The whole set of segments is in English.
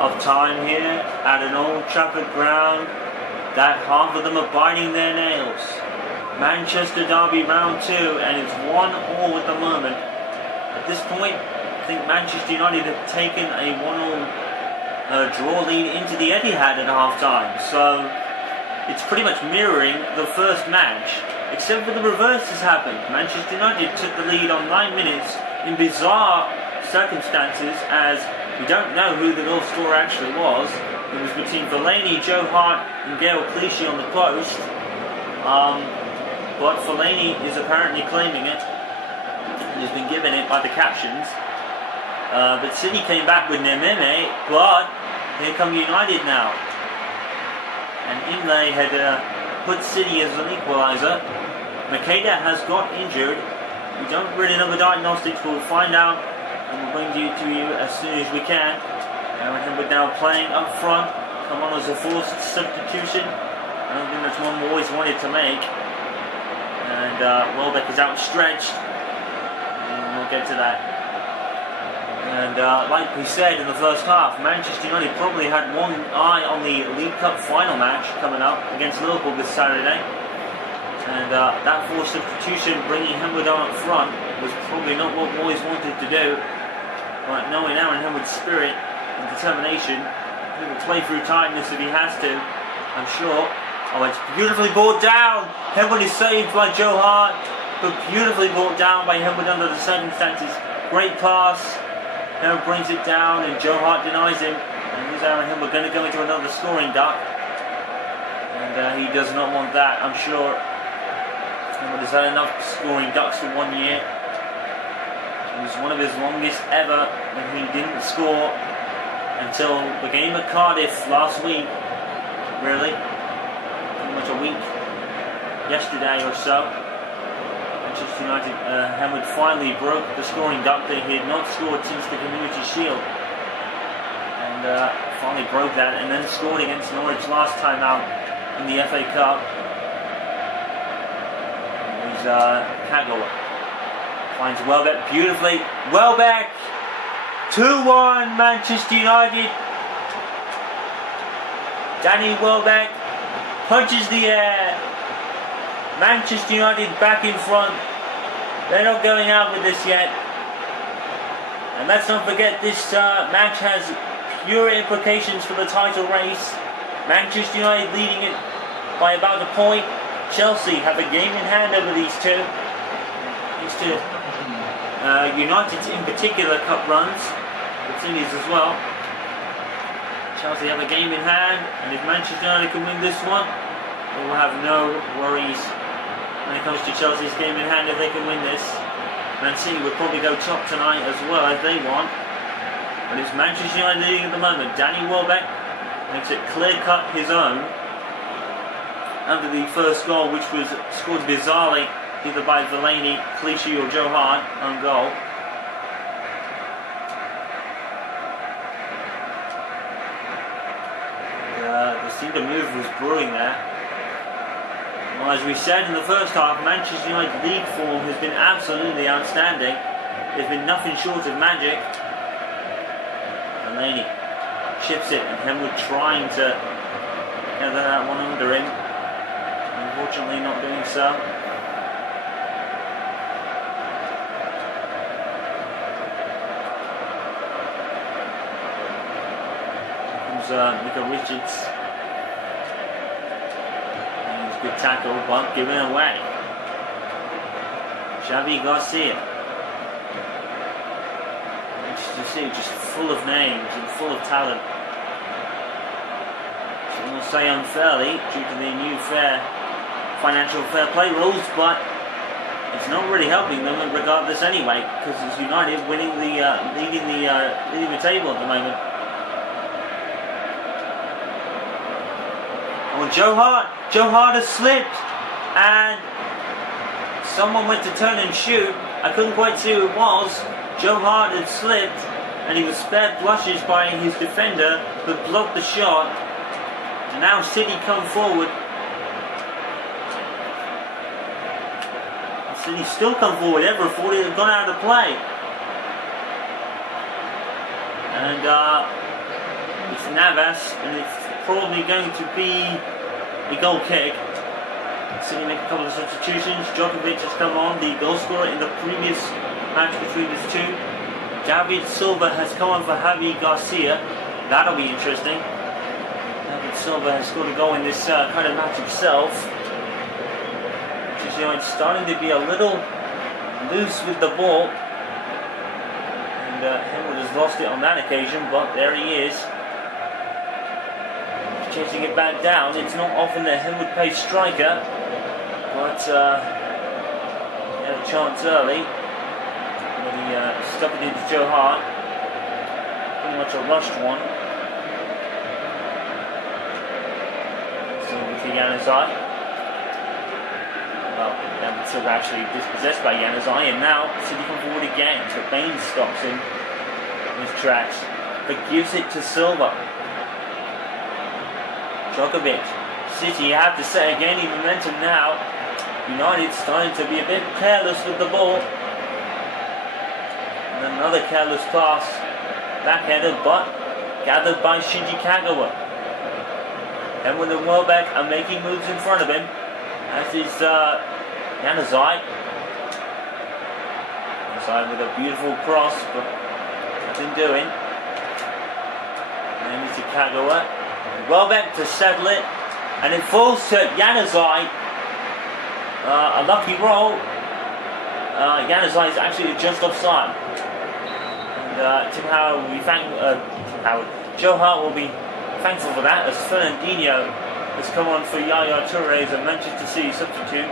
of time here at an Old Trafford ground that half of them are biting their nails. Manchester Derby round 2, and it's 1-1 at the moment. At this point, I think Manchester United have taken a 1-1 draw lead into the Etihad at half time. So it's pretty much mirroring the first match, except for the reverse has happened. Manchester United took the lead on 9 minutes in bizarre circumstances, as we don't know who the goal scorer actually was. It was between Fellaini, Joe Hart and Gael Clichy on the post. But Fellaini is apparently claiming it. He's been given it by the captions. But City came back with Nemene, but here come United now. And Imlay had put City as an equaliser. Makeda has got injured. We don't really know the diagnostics. We'll find out and we'll bring you to you as soon as we can. And we're now playing up front. Come on as a forced substitution. I don't think that's one we always wanted to make. And Welbeck is outstretched. And we'll get to that. And like we said in the first half, Manchester United probably had one eye on the League Cup final match coming up against Liverpool this Saturday. And that forced substitution, bringing Henwood on up front, was probably not what Moyes wanted to do. But knowing Aaron Henwood's spirit and determination, he will play through tightness if he has to, I'm sure. Oh, it's beautifully brought down. Henwood is saved by Joe Hart, but beautifully brought down by Henwood under the circumstances. Great pass. Henwood brings it down, and Joe Hart denies him. And here's Aaron Henwood going to go into another scoring duck. And he does not want that, I'm sure. Henwood has had enough scoring ducks for 1 year. It was one of his longest ever, and he didn't score until the game at Cardiff last week. Really. Pretty much a week. Yesterday or so. Manchester United, Henwood finally broke the scoring duck that he had not scored since the Community Shield. And finally broke that, and then scored against Norwich last time out in the FA Cup. He's Kagawa. Finds Welbeck beautifully. Welbeck! 2-1 Manchester United. Danny Welbeck punches the air. Manchester United back in front. They're not going out with this yet. And let's not forget, this match has pure implications for the title race. Manchester United leading it by about a point. Chelsea have a game in hand over these two. These two United's in particular cup runs, but City's as well. Chelsea have a game in hand, and if Manchester United can win this one, we will have no worries when it comes to Chelsea's game in hand if they can win this. Man City would probably go top tonight as well if they won. But it's Manchester United leading at the moment. Danny Welbeck makes it clear-cut his own under the first goal, which was scored bizarrely either by Fellaini, Clichy or Joe Hart on goal. The centre move was brewing there. Well, as we said in the first half, Manchester United league form has been absolutely outstanding. There's been nothing short of magic. Fellaini chips it, and Henwood trying to gather that one under him. Unfortunately not doing so. Mika Richards. And it's a good tackle, but given away. Xavi Garcia. Manchester City just full of names and full of talent. Some will say unfairly due to the new financial fair play rules, but it's not really helping them regardless anyway, because it's United winning leading the table at the moment. Oh, Joe Hart has slipped, and someone went to turn and shoot. I couldn't quite see who it was. Joe Hart had slipped, and he was spared blushes by his defender, but blocked the shot. And now City come forward. City still come forward. Ever thought it had gone out of play. And Navas, and it's probably going to be a goal kick. City make a couple of substitutions. Djokovic has come on, the goal scorer in the previous match between these two. David Silva has come on for Javi Garcia. That'll be interesting. David Silva has scored a goal in this kind of match himself. It's starting to be a little loose with the ball. And Henwood has lost it on that occasion, but there he is. Chasing it back down. It's not often that Henwood plays striker, but he had a chance early. But he stuck it into Joe Hart. Pretty much a rushed one. So with the Januzaj. Well, David Silva actually dispossessed by Januzaj, and now City come forward again. So Baines stops him in his tracks, but gives it to Silva. Djokovic. City, you have to say, gaining momentum now. United starting to be a bit careless with the ball. And another careless pass. Backheaded, but gathered by Shinji Kagawa. Henwood and Welbeck are making moves in front of him. As is Januzaj. Januzaj with a beautiful cross, but nothing doing. And then it's Kagawa. Welbeck to settle it, and it falls to Januzaj. A lucky roll. Januzaj is actually just offside. And Tim Howard will be Joe Hart will be thankful for that, as Fernandinho has come on for Yaya Toure as a Manchester City substitute.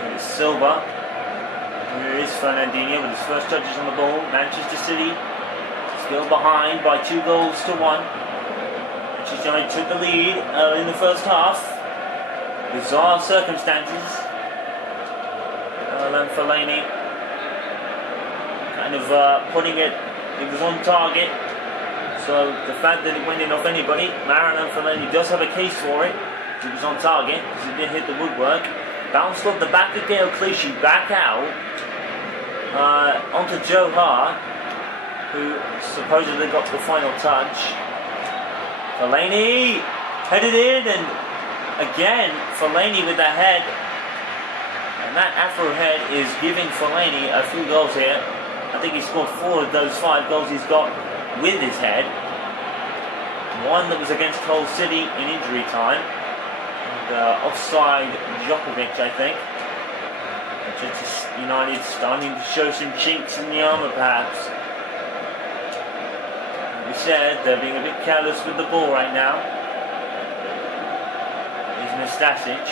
Here is Silva. Here is Fernandinho with his first touches on the ball. Manchester City still behind by 2-1. Manchester United took the lead in the first half. Bizarre circumstances. Alan Fellaini kind of putting it was on target. So the fact that it went in off anybody, Marouane Fellaini does have a case for it. It was on target because it did hit the woodwork. Bounced off the back of Gael Clichy back out onto Joe Hart, who supposedly got the final touch. Fellaini headed in, and again Fellaini with that head, and that Afro head is giving Fellaini a few goals here. I think he scored 4 of those 5 goals he's got with his head. One that was against Hull City in injury time, and offside Djokovic, I think. Manchester United starting to show some chinks in the armour, perhaps. Like we said, they're being a bit careless with the ball right now. Here's Nastasic.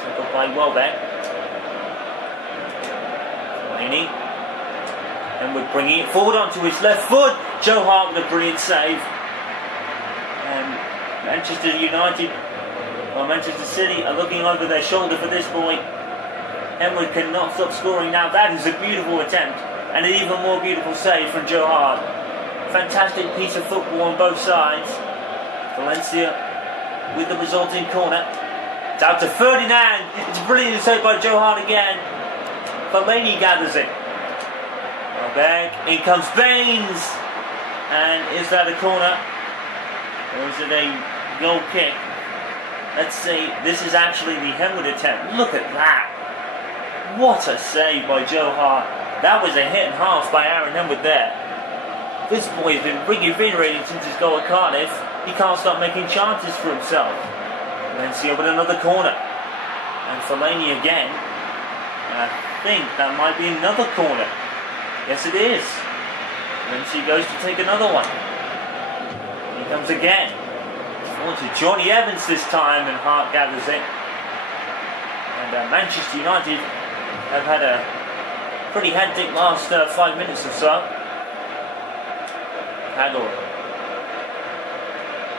Took up by Welbeck. Fellaini. And we're bringing it forward onto his left foot. Joe Hart with a brilliant save. And Manchester City are looking over their shoulder for this boy. Henwood cannot stop scoring now. That is a beautiful attempt, and an even more beautiful save from Joe Hart. Fantastic piece of football on both sides. Valencia with the resulting corner. It's out to Ferdinand. It's a brilliant save by Joe Hart again. Fellaini gathers it. Back, in comes Baines. And is that a corner? Or is it a goal kick? Let's see. This is actually the Henwood attempt. Look at that. What a save by Joe Hart. That was a hit and half by Aaron Henwood there. This boy has been reinvigorating since his goal at Cardiff. He can't stop making chances for himself. Valencia with another corner. And Fellaini again. And I think that might be another corner. Yes, it is. Valencia goes to take another one. He comes again. On to Johnny Evans this time, and Hart gathers it. And Manchester United have had a pretty hectic last 5 minutes or so. Hagel.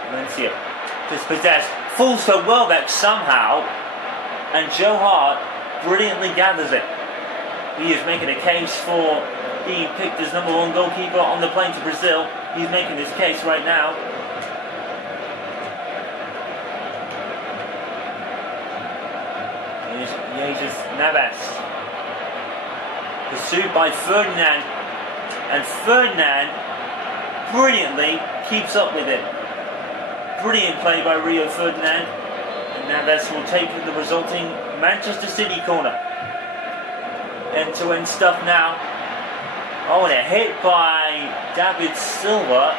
Valencia dispossessed. Falls to Welbeck somehow. And Joe Hart brilliantly gathers it. He is making a case for being picked as #1 goalkeeper on the plane to Brazil. He's making this case right now. Here's Jesus Navas. Pursued by Ferdinand. And Ferdinand brilliantly keeps up with it. Brilliant play by Rio Ferdinand. And Neves will take the resulting Manchester City corner. End-to-end stuff now. Oh, and a hit by David Silva,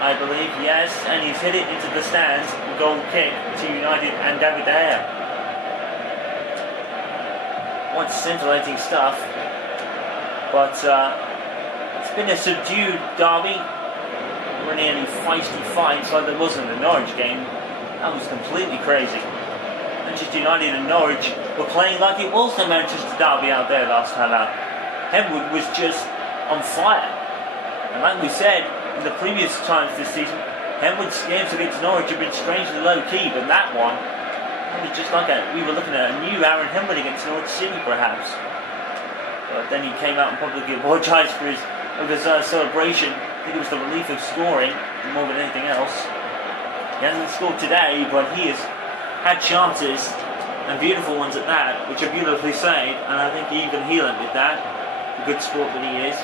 I believe, yes, and he's hit it into the stands. Goal kick to United and David De Gea. What scintillating stuff. But it's been a subdued derby. Really any feisty fights like there was in the Norwich game. That was completely crazy. Manchester United and Norwich were playing like it was the Manchester derby out there last time out. Henwood was just on fire. And like we said in the previous times this season, Henwood's games against Norwich have been strangely low-key, but that one, it was just like we were looking at a new Aaron Henwood against Norwich City, perhaps. But then he came out and publicly apologised for his celebration. I think it was the relief of scoring more than anything else. He hasn't scored today, but he has had chances, and beautiful ones at that, which are beautifully saved, and I think even he went with that. The good sport that he is.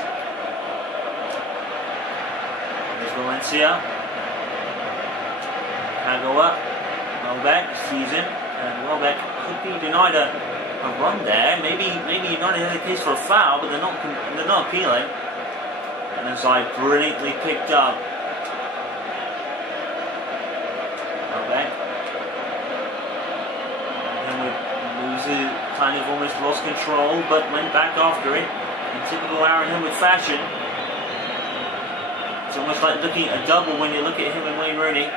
There's Valencia. Kagawa. Welbeck sees him, and Welbeck could be denied a run there. Maybe United had a case for a foul, but they're not appealing. And as I brilliantly picked up. Welbeck. Loses, kind of almost lost control, but went back after it in typical Aaron Henwood fashion. It's almost like looking at a double when you look at him and Wayne Rooney.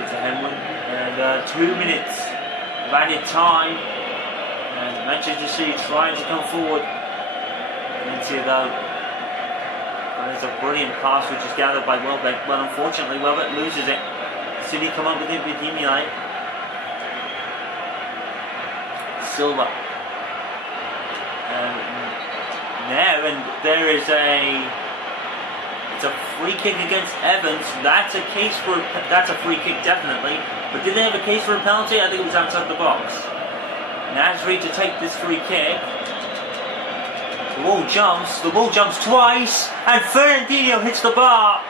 To Henwood, and 2 minutes of added time, and Manchester City trying to come forward. Valencia though, there's a brilliant pass which is gathered by Welbeck. Well, unfortunately Welbeck loses it. City come up with it with Dimirai. Silva. And there is it's a free kick against Evans. That's a free kick definitely. But did they have a case for a penalty? I think it was outside the box. Nasri to take this free kick. The ball jumps twice, and Fernandinho hits the bar.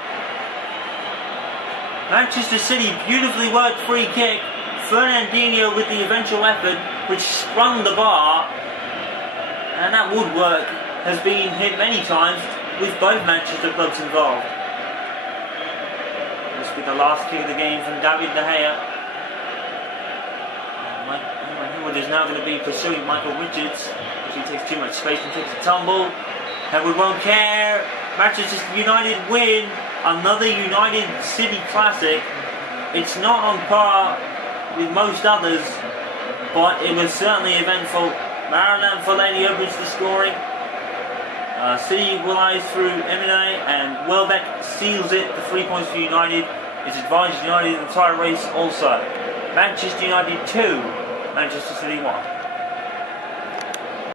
Manchester City beautifully worked free kick. Fernandinho with the eventual effort, which sprung the bar. And that woodwork has been hit many times with both Manchester clubs involved. This will be the last kick of the game from David De Gea. Henwood is now going to be pursuing Michael Richards, as he takes too much space and takes a tumble. Henwood won't care. Manchester United win another United City classic. It's not on par with most others, but it was certainly eventful. Marouane Fellaini opens the scoring. City equalise through Emine, and Welbeck seals it. The 3 points for United. It's advised United in the entire race also. Manchester United 2, Manchester City 1.